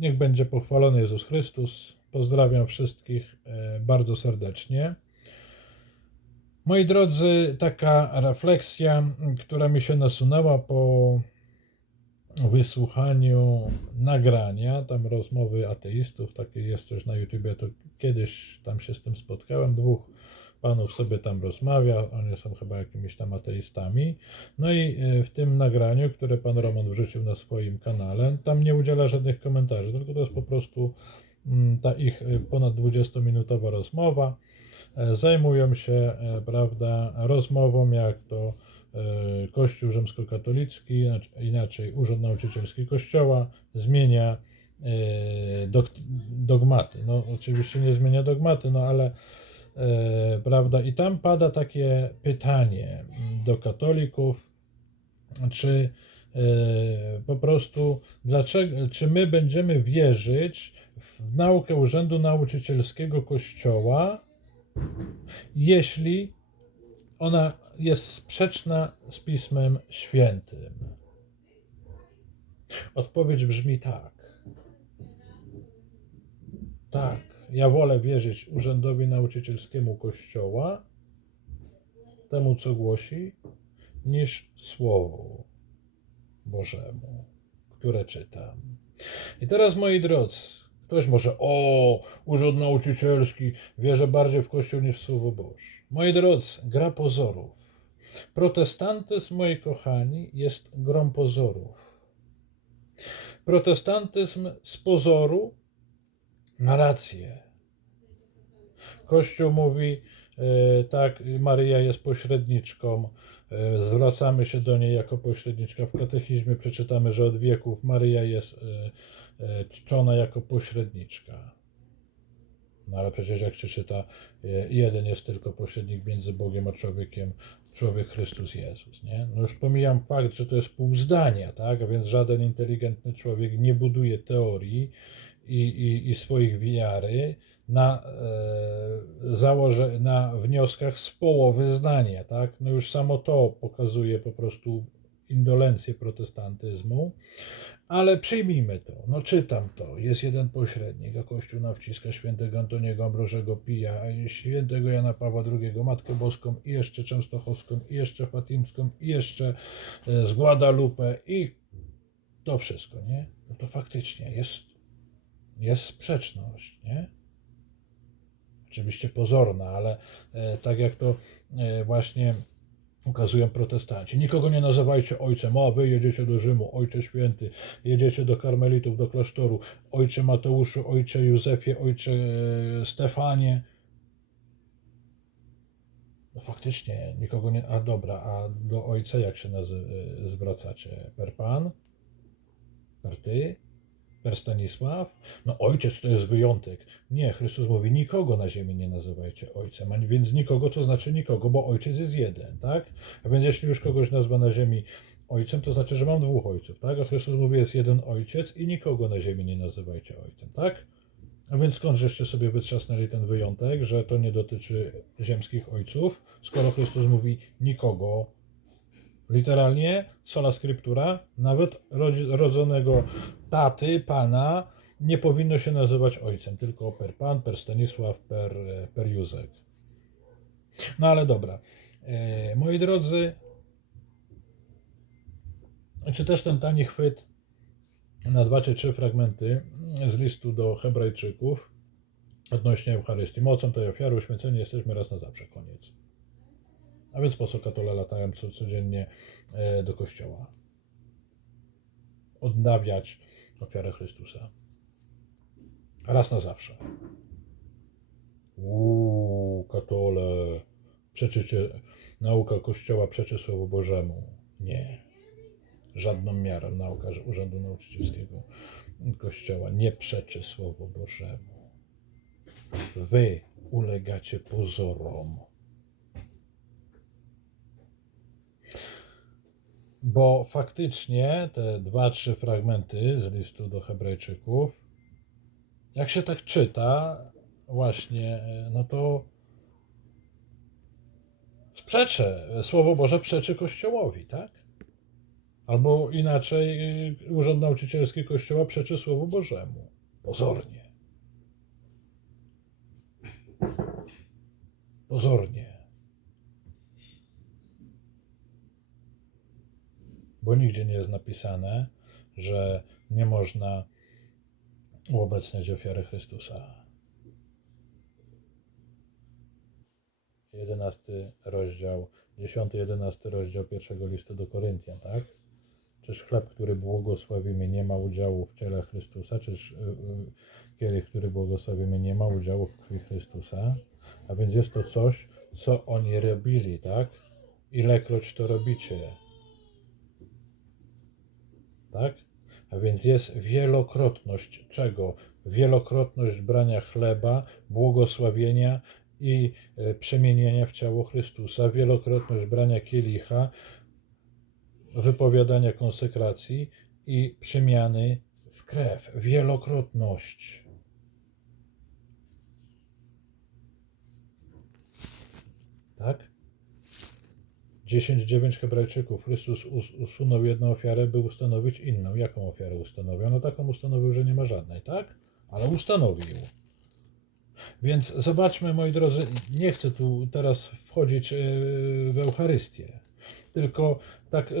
Niech będzie pochwalony Jezus Chrystus. Pozdrawiam wszystkich e, bardzo serdecznie. Moi drodzy, taka refleksja, która mi się nasunęła po wysłuchaniu nagrania, tam rozmowy ateistów, takie jest coś na YouTubie, to kiedyś tam się z tym spotkałem, dwóch panów sobie tam rozmawia, oni są chyba jakimiś tam ateistami. No i e, w tym nagraniu, które pan Roman wrzucił na swoim kanale, tam nie udziela żadnych komentarzy, tylko to jest po prostu mm, ta ich e, ponad 20-minutowa rozmowa. E, Zajmują się, prawda, rozmową, jak to Kościół rzymskokatolicki, inac- inaczej Urząd Nauczycielski Kościoła zmienia dogmaty. No oczywiście nie zmienia dogmaty, no ale prawda, i tam pada takie pytanie do katolików, czy e, po prostu dlaczego, czy my będziemy wierzyć w naukę Urzędu Nauczycielskiego Kościoła, jeśli ona jest sprzeczna z Pismem Świętym? Odpowiedź brzmi tak. Tak, ja wolę wierzyć Urzędowi Nauczycielskiemu Kościoła, temu co głosi, niż Słowu Bożemu, które czytam. I teraz, moi drodzy, ktoś może, o, Urząd Nauczycielski, wierzę bardziej w Kościół niż w Słowo Boże. Moi drodzy, gra pozorów. Protestantyzm, moi kochani, jest grą pozorów. Protestantyzm z pozoru ma rację. Kościół mówi, e, tak, Maryja jest pośredniczką, e, zwracamy się do niej jako pośredniczka. W katechizmie przeczytamy, że od wieków Maryja jest e, czczona jako pośredniczka. No ale przecież jak się czyta, jeden jest tylko pośrednik między Bogiem a człowiekiem, człowiek Chrystus Jezus, nie? No już pomijam fakt, że to jest pół zdania, tak? A więc żaden inteligentny człowiek nie buduje teorii i, i, i swoich wiary na, e, założe, na wnioskach z połowy tak? No już samo to pokazuje po prostu indolencję protestantyzmu, ale przyjmijmy to, no czytam to, jest jeden pośrednik, a Kościół nawciska świętego Antoniego Ambrożego Pija, świętego Jana Pawła II, Matkę Boską i jeszcze Częstochowską, i jeszcze Fatimską, i jeszcze e, z Guadalupe i to wszystko, nie? No to faktycznie jest, jest sprzeczność, nie? Oczywiście pozorna, ale e, tak jak to e, właśnie ukazują protestanci. Nikogo nie nazywajcie ojcem. O, wy jedziecie do Rzymu, ojcze święty, jedziecie do karmelitów, do klasztoru, ojcze Mateuszu, ojcze Józefie, ojcze e, Stefanie. No faktycznie, nikogo nie... A dobra, a do ojca jak się nazy... zwracacie? Per pan? Per ty? Per Stanisław? No ojciec to jest wyjątek. Nie, Chrystus mówi, nikogo na ziemi nie nazywajcie ojcem, więc nikogo to znaczy nikogo, bo ojciec jest jeden, tak? A więc jeśli już kogoś nazwa na ziemi ojcem, to znaczy, że mam dwóch ojców, tak? A Chrystus mówi, jest jeden ojciec i nikogo na ziemi nie nazywajcie ojcem, tak? A więc skąd żeście sobie wytrzasnęli ten wyjątek, że to nie dotyczy ziemskich ojców, skoro Chrystus mówi nikogo Literalnie sola scriptura, nawet rodzonego taty, pana, nie powinno się nazywać ojcem, tylko per pan, per Stanisław, per, per Józek. No ale dobra. E, moi drodzy, czy też ten tani chwyt na dwa czy trzy fragmenty z listu do Hebrajczyków odnośnie Eucharystii. Mocą tej ofiary uświęceni jesteśmy raz na zawsze. Koniec. A więc po co katole latają co, codziennie e, do kościoła? Odnawiać ofiarę Chrystusa. Raz na zawsze. Uuu, katole. Przeczycie, nauka Kościoła przeczy Słowu Bożemu. Nie. Żadną miarą nauka Urzędu Nauczycielskiego Kościoła nie przeczy Słowu Bożemu. Wy ulegacie pozorom. Bo faktycznie te dwa, trzy fragmenty z listu do Hebrajczyków, jak się tak czyta, właśnie, no to przecze, Słowo Boże przeczy Kościołowi, tak? Albo inaczej, y, Urząd Nauczycielski Kościoła przeczy Słowu Bożemu. Pozornie. Pozornie. Bo nigdzie nie jest napisane, że nie można uobecniać ofiary Chrystusa. 11 rozdział, 10-11 rozdział pierwszego listu do Koryntian, tak? Czyż chleb, który błogosławimy, nie ma udziału w ciele Chrystusa? Czyż y, y, kielich, który błogosławimy, nie ma udziału w krwi Chrystusa? A więc jest to coś, co oni robili, tak? Ilekroć to robicie. Tak? A więc jest wielokrotność czego? Wielokrotność brania chleba, błogosławienia i e, przemienienia w ciało Chrystusa, wielokrotność brania kielicha, wypowiadania konsekracji i przemiany w krew. Wielokrotność. Tak? 10-9 Hebrajczyków. Chrystus us- usunął jedną ofiarę, by ustanowić inną. Jaką ofiarę ustanowił? No taką ustanowił, że nie ma żadnej, tak? Ale ustanowił. Więc zobaczmy, moi drodzy, nie chcę tu teraz wchodzić e, w Eucharystię, tylko tak e,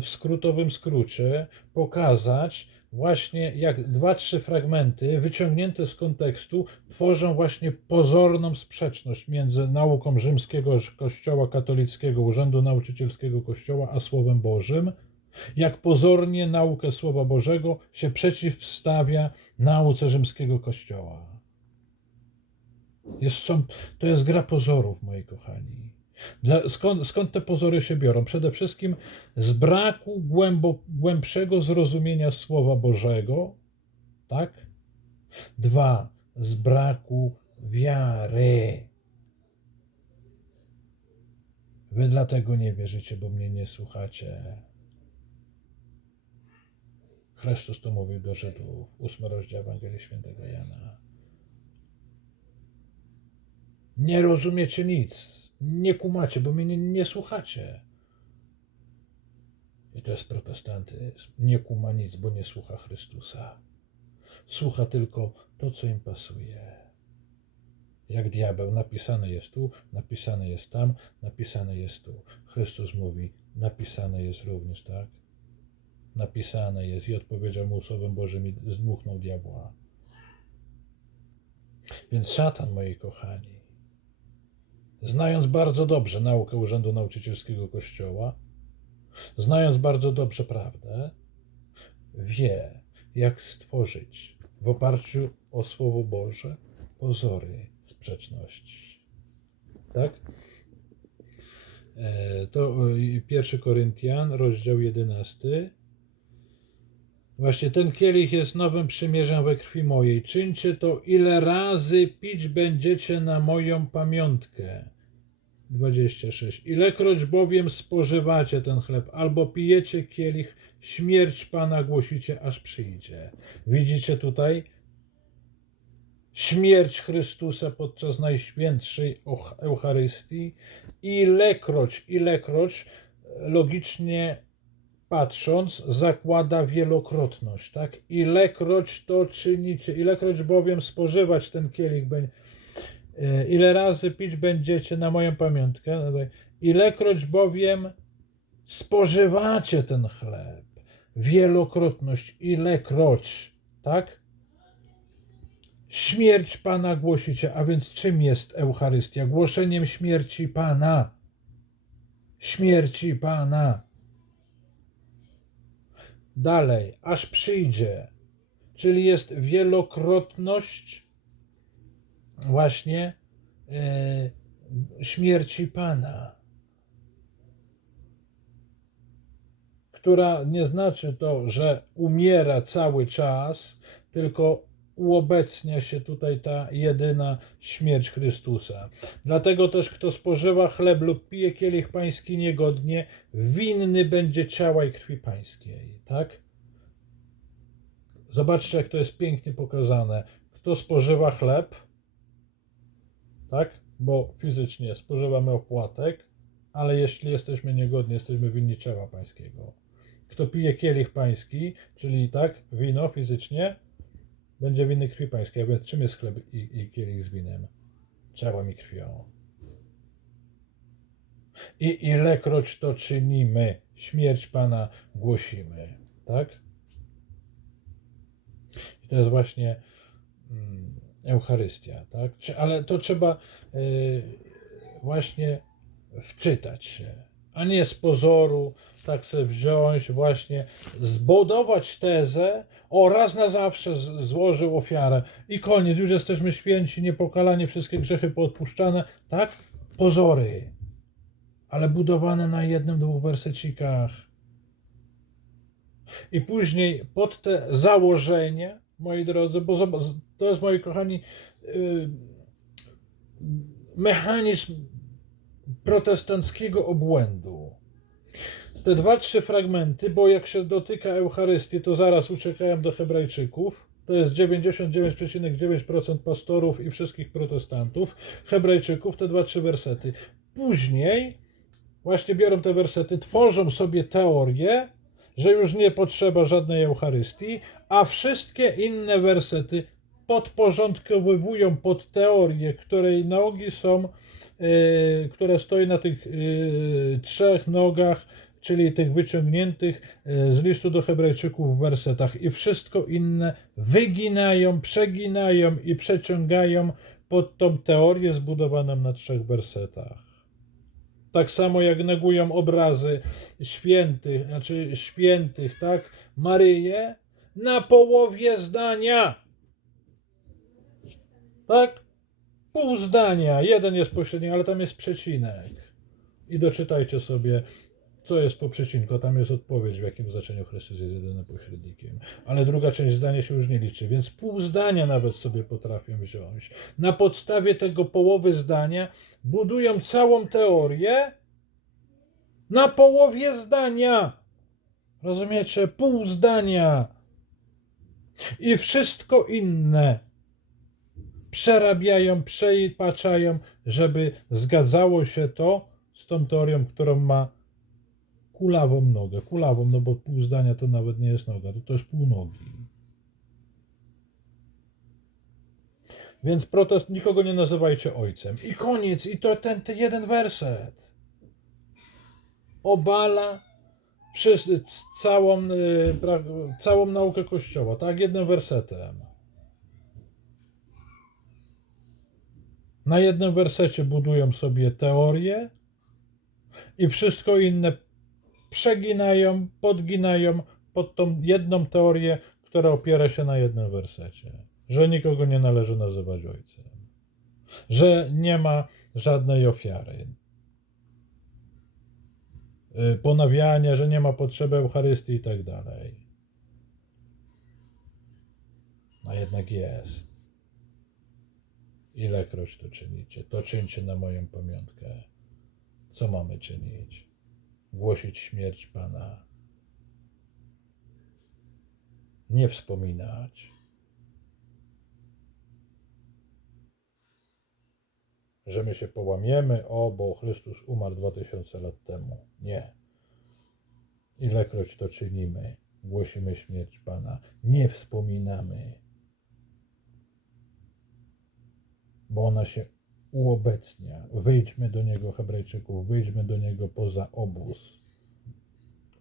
w skrótowym skrócie pokazać właśnie jak dwa, trzy fragmenty wyciągnięte z kontekstu tworzą właśnie pozorną sprzeczność między nauką rzymskiego kościoła katolickiego, Urzędu Nauczycielskiego Kościoła, a Słowem Bożym, jak pozornie naukę Słowa Bożego się przeciwstawia nauce rzymskiego kościoła. Jest, są, to jest gra pozorów, moi kochani. Dla, skąd, skąd te pozory się biorą? Przede wszystkim z braku głębo, głębszego zrozumienia Słowa Bożego, tak? Dwa, z braku wiary. Wy dlatego nie wierzycie, bo mnie nie słuchacie. Chrystus to mówił do Żydów, ósmy rozdział Ewangelii Świętego Jana. Nie rozumiecie nic. Nie kumacie, bo mnie nie, nie słuchacie. I to jest protestantyzm. Nie kuma nic, bo nie słucha Chrystusa. Słucha tylko to, co im pasuje. Jak diabeł, napisane jest tu, napisane jest tam, napisane jest tu. Chrystus mówi, napisane jest również, tak? Napisane jest i odpowiedział mu Słowem Bożym i zdmuchnął diabła. Więc szatan, moi kochani, znając bardzo dobrze naukę Urzędu Nauczycielskiego Kościoła, znając bardzo dobrze prawdę, wie, jak stworzyć w oparciu o Słowo Boże pozory sprzeczności. Tak? E, To e, 1 Koryntian, rozdział 11. Właśnie ten kielich jest nowym przymierzem we krwi mojej. Czyńcie to, ile razy pić będziecie na moją pamiątkę. 26. Ilekroć bowiem spożywacie ten chleb, albo pijecie kielich, śmierć Pana głosicie, aż przyjdzie. Widzicie tutaj? Śmierć Chrystusa podczas Najświętszej Eucharystii. Ilekroć, ilekroć, logicznie patrząc, zakłada wielokrotność, tak? Ilekroć to czynicie, ilekroć bowiem spożywać ten kielich będzie, ile razy pić będziecie na moją pamiątkę, no tutaj, ilekroć bowiem spożywacie ten chleb, wielokrotność, ilekroć, tak? Śmierć Pana głosicie, a więc czym jest Eucharystia? Głoszeniem śmierci Pana. Śmierci Pana. Dalej, aż przyjdzie, czyli jest wielokrotność właśnie e, śmierci Pana, która nie znaczy to, że umiera cały czas, tylko uobecnia się tutaj ta jedyna śmierć Chrystusa. Dlatego też, kto spożywa chleb lub pije kielich pański niegodnie, winny będzie ciała i krwi pańskiej. Tak? Zobaczcie, jak to jest pięknie pokazane. Kto spożywa chleb, tak? Bo fizycznie spożywamy opłatek, ale jeśli jesteśmy niegodni, jesteśmy winni ciała pańskiego. kto pije kielich pański, czyli tak, wino fizycznie, będzie winny krwi pańskiej. A więc czym jest chleb i, i kielich z winem? Ciałem i krwią. I ilekroć to czynimy, śmierć Pana głosimy. Tak? I to jest właśnie mm, Eucharystia. Tak? Czy, ale to trzeba y, właśnie wczytać się, a nie z pozoru tak sobie wziąć, właśnie zbudować tezę, o raz na zawsze złożył ofiarę i koniec, już jesteśmy święci, niepokalani, wszystkie grzechy poodpuszczane, tak? Pozory, ale budowane na jednym, dwóch wersecikach. I później pod te założenie, moi drodzy, bo to jest, moi kochani, yy, mechanizm protestanckiego obłędu. Te dwa, trzy fragmenty, bo jak się dotyka Eucharystii, to zaraz uciekają do Hebrajczyków. To jest 99,9% pastorów i wszystkich protestantów. Hebrajczyków, te dwa, trzy wersety. Później właśnie biorą te wersety, tworzą sobie teorię, że już nie potrzeba żadnej Eucharystii, a wszystkie inne wersety podporządkowywują pod teorię, której nogi są, yy, które stoi na tych yy, trzech nogach, czyli tych wyciągniętych yy, z listu do Hebrajczyków w wersetach, i wszystko inne wyginają, przeginają i przeciągają pod tą teorię zbudowaną na trzech wersetach. Tak samo jak negują obrazy świętych, znaczy świętych, tak? Maryję na połowie zdania. Tak? Pół zdania. Jeden jest pośredni, ale tam jest przecinek. I doczytajcie sobie, co jest po przecinku. Tam jest odpowiedź, w jakim znaczeniu Chrystus jest jedynym pośrednikiem. Ale druga część zdania się już nie liczy, więc pół zdania nawet sobie potrafią wziąć. Na podstawie tego połowy zdania budują całą teorię na połowie zdania. Rozumiecie? Pół zdania. I wszystko inne przerabiają, przeipaczają, żeby zgadzało się to z tą teorią, którą ma kulawą nogę. Kulawą, no bo pół zdania to nawet nie jest noga, to, to jest pół nogi. Więc protest nikogo nie nazywajcie ojcem. I koniec, i to ten, ten jeden werset. Obala wszyscy, całą, y, całą naukę Kościoła, tak? Jednym wersetem. Na jednym wersecie budują sobie teorię i wszystko inne przeginają, podginają pod tą jedną teorię, która opiera się na jednym wersecie. Że nikogo nie należy nazywać ojcem. Że nie ma żadnej ofiary. Y, Ponawiania, że nie ma potrzeby Eucharystii i tak dalej. A jednak jest. Ilekroć to czynicie, to czyńcie na moją pamiątkę. Co mamy czynić? Głosić śmierć Pana. Nie wspominać. Że my się połamiemy, o, bo Chrystus umarł 2000 lat temu. Nie. Ilekroć to czynimy, głosimy śmierć Pana. Nie wspominamy. Bo ona się uobecnia. Wyjdźmy do niego, Hebrajczyków, wyjdźmy do niego poza obóz,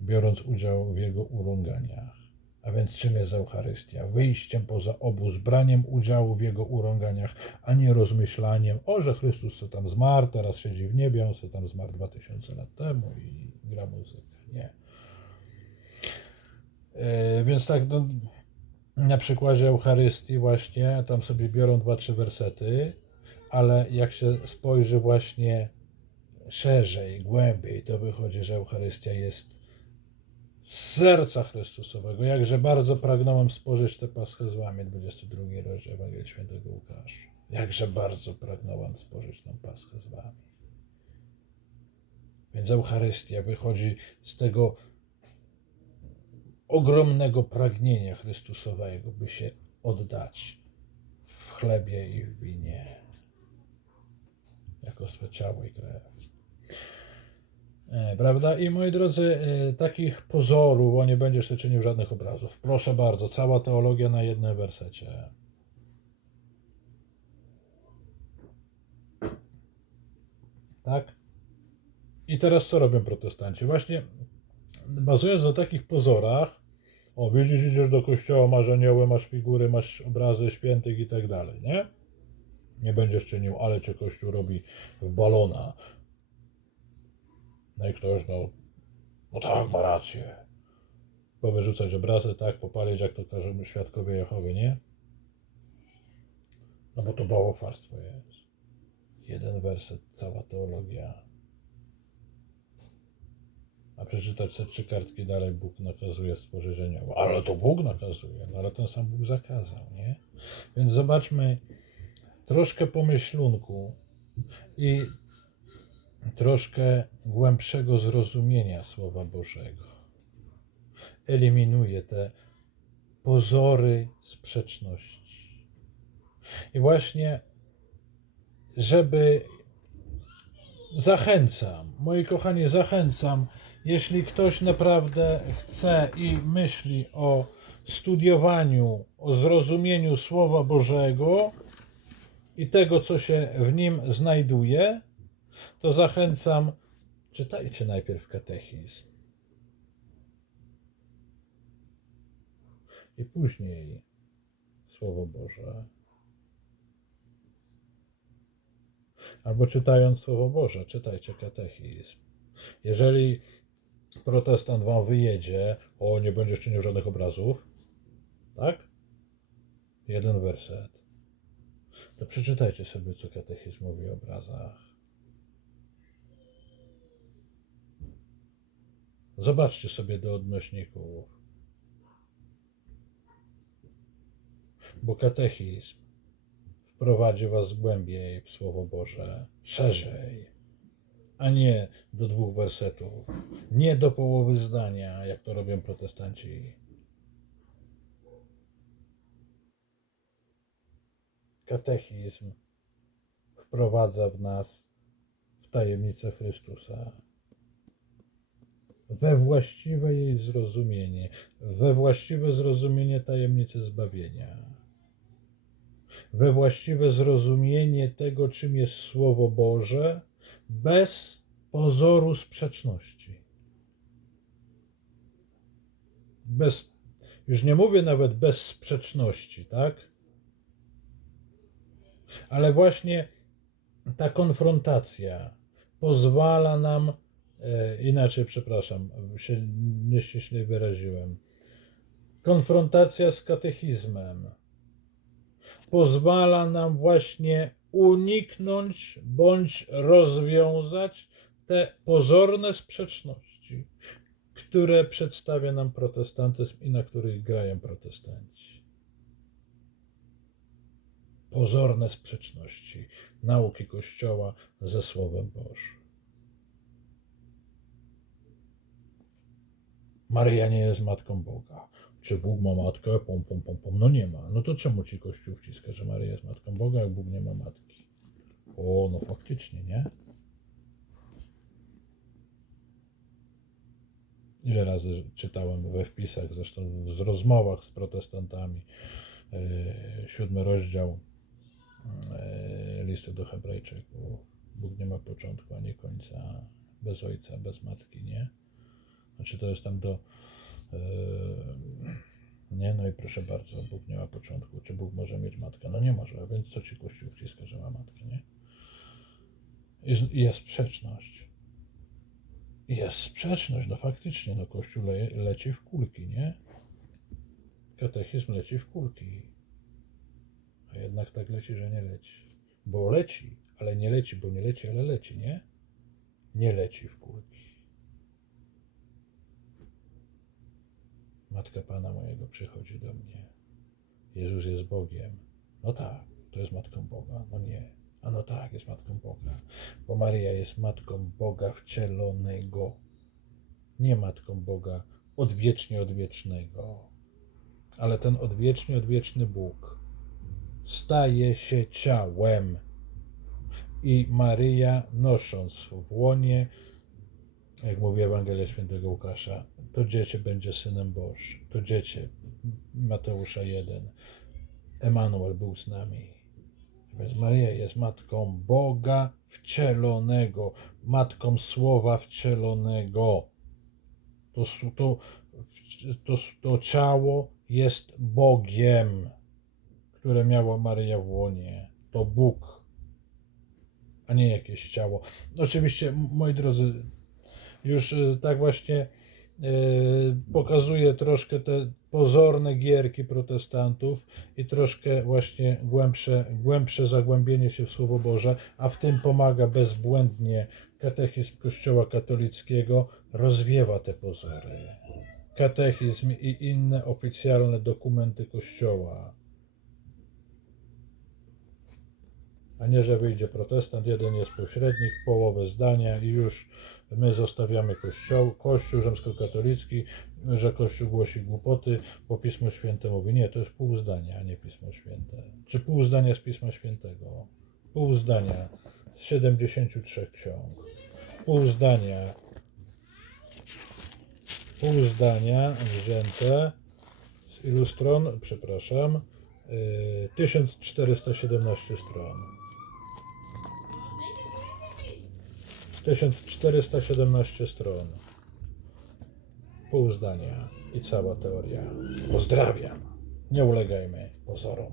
biorąc udział w jego urąganiach. A więc czym jest Eucharystia? Wyjściem poza obóz, braniem udziału w jego urąganiach, a nie rozmyślaniem, o, że Chrystus se tam zmarł, teraz siedzi w niebie, on se tam zmarł 2000 lat temu i gra muzykę. Nie. Yy, więc tak, no, na przykładzie Eucharystii właśnie, tam sobie biorą dwa, trzy wersety, ale jak się spojrzy właśnie szerzej, głębiej, to wychodzi, że Eucharystia jest z serca Chrystusowego. Jakże bardzo pragnąłem spożyć tę Paschę z wami, 22 rozdział Ewangelii Świętego Łukasza. Jakże bardzo pragnąłem spożyć tę Paschę z wami. Więc Eucharystia wychodzi z tego ogromnego pragnienia Chrystusowego, by się oddać w chlebie i w winie, jako swe ciało i krew. Prawda? I moi drodzy, e, takich pozorów, bo nie będziesz ty czynił żadnych obrazów. Proszę bardzo, cała teologia na jednym wersecie. Tak? I teraz co robią protestanci? Właśnie bazując na takich pozorach, o widzisz, idziesz do kościoła, masz anioły, masz figury, masz obrazy świętych i tak dalej, nie? Nie będziesz czynił, ale cię kościół robi w balona. No i ktoś, no, no tak, ma rację. Powyrzucać obrazy, tak, popalić, jak to każą świadkowie Jehowy, nie? No bo to bałwochwalstwo jest. Jeden werset, cała teologia. A przeczytać te trzy kartki dalej Bóg nakazuje spożyżeniowo. Ale to Bóg nakazuje, no ale ten sam Bóg zakazał, nie? Więc zobaczmy troszkę pomyślunku i troszkę głębszego zrozumienia Słowa Bożego. Eliminuje te pozory sprzeczności. I właśnie, żeby zachęcam, moi kochani, zachęcam, jeśli ktoś naprawdę chce i myśli o studiowaniu, o zrozumieniu Słowa Bożego i tego, co się w nim znajduje, to zachęcam, czytajcie najpierw katechizm. I później Słowo Boże. Albo czytając Słowo Boże, czytajcie katechizm. Jeżeli protestant wam wyjedzie, o nie będziesz czynił żadnych obrazów, tak? Jeden werset. To przeczytajcie sobie, co katechizm mówi o obrazach. Zobaczcie sobie do odnośników. Bo katechizm wprowadzi was głębiej w Słowo Boże, szerzej, a nie do dwóch wersetów, nie do połowy zdania, jak to robią protestanci. Katechizm wprowadza w nas w tajemnicę Chrystusa we właściwe jej zrozumienie, we właściwe zrozumienie tajemnicy zbawienia, we właściwe zrozumienie tego, czym jest Słowo Boże, bez pozoru sprzeczności. Bez, już nie mówię nawet bez sprzeczności, tak? Ale właśnie ta konfrontacja pozwala nam E, inaczej, przepraszam, się nieściśle wyraziłem. Konfrontacja z katechizmem pozwala nam właśnie uniknąć bądź rozwiązać te pozorne sprzeczności, które przedstawia nam protestantyzm i na których grają protestanci. Pozorne sprzeczności nauki Kościoła ze Słowem Bożym. Maryja nie jest matką Boga. Czy Bóg ma matkę? Pom, pom, pom, pom. No nie ma. No to czemu ci Kościół wciska, że Maryja jest matką Boga, jak Bóg nie ma matki? O, no faktycznie, nie? Ile razy czytałem we wpisach, zresztą z rozmowach z protestantami, yy, siódmy rozdział yy, listu do Hebrajczyków. Bóg nie ma początku ani końca, bez ojca, bez matki, nie? Znaczy to jest tam do. Yy, nie, no i proszę bardzo, Bóg nie ma początku. Czy Bóg może mieć matkę? No nie może, więc co ci Kościół wciska, że ma matkę, nie? Jest, jest sprzeczność. Jest sprzeczność, no faktycznie, no Kościół le, leci w kulki, nie? Katechizm leci w kulki. A jednak tak leci, że nie leci. Bo leci, ale nie leci, bo nie leci, ale leci, nie? Nie leci w kulki. Matka Pana mojego przychodzi do mnie. Jezus jest Bogiem. No tak, to jest Matką Boga. No nie. A no tak, jest Matką Boga. Bo Maryja jest Matką Boga wcielonego. Nie Matką Boga odwiecznie odwiecznego. Ale ten odwiecznie odwieczny Bóg staje się ciałem. I Maryja, nosząc w łonie jak mówi Ewangelia Świętego Łukasza, to dziecię będzie synem Bożym, to dziecię Mateusza 1. Emanuel był z nami. Więc Maryja jest matką Boga wcielonego, matką Słowa wcielonego. To, to, to, to ciało jest Bogiem, które miała Maryja w łonie. To Bóg, a nie jakieś ciało. Oczywiście, moi drodzy, już y, tak właśnie y, pokazuje troszkę te pozorne gierki protestantów i troszkę właśnie głębsze, głębsze zagłębienie się w Słowo Boże, a w tym pomaga bezbłędnie katechizm Kościoła katolickiego, rozwiewa te pozory. Katechizm i inne oficjalne dokumenty Kościoła. A nie, że wyjdzie protestant, jeden jest pośrednik, połowę zdania i już my zostawiamy kościół, kościół rzymskokatolicki, że kościół głosi głupoty, bo Pismo Święte mówi, nie, to jest pół zdania, a nie Pismo Święte. Czy pół zdania z Pisma Świętego? Pół zdania z 73 ksiąg. Pół zdania pół zdania wzięte z ilu stron, przepraszam, yy, 1417 stron. 1417 stron. Pół zdania i cała teoria. Pozdrawiam. Nie ulegajmy pozorom.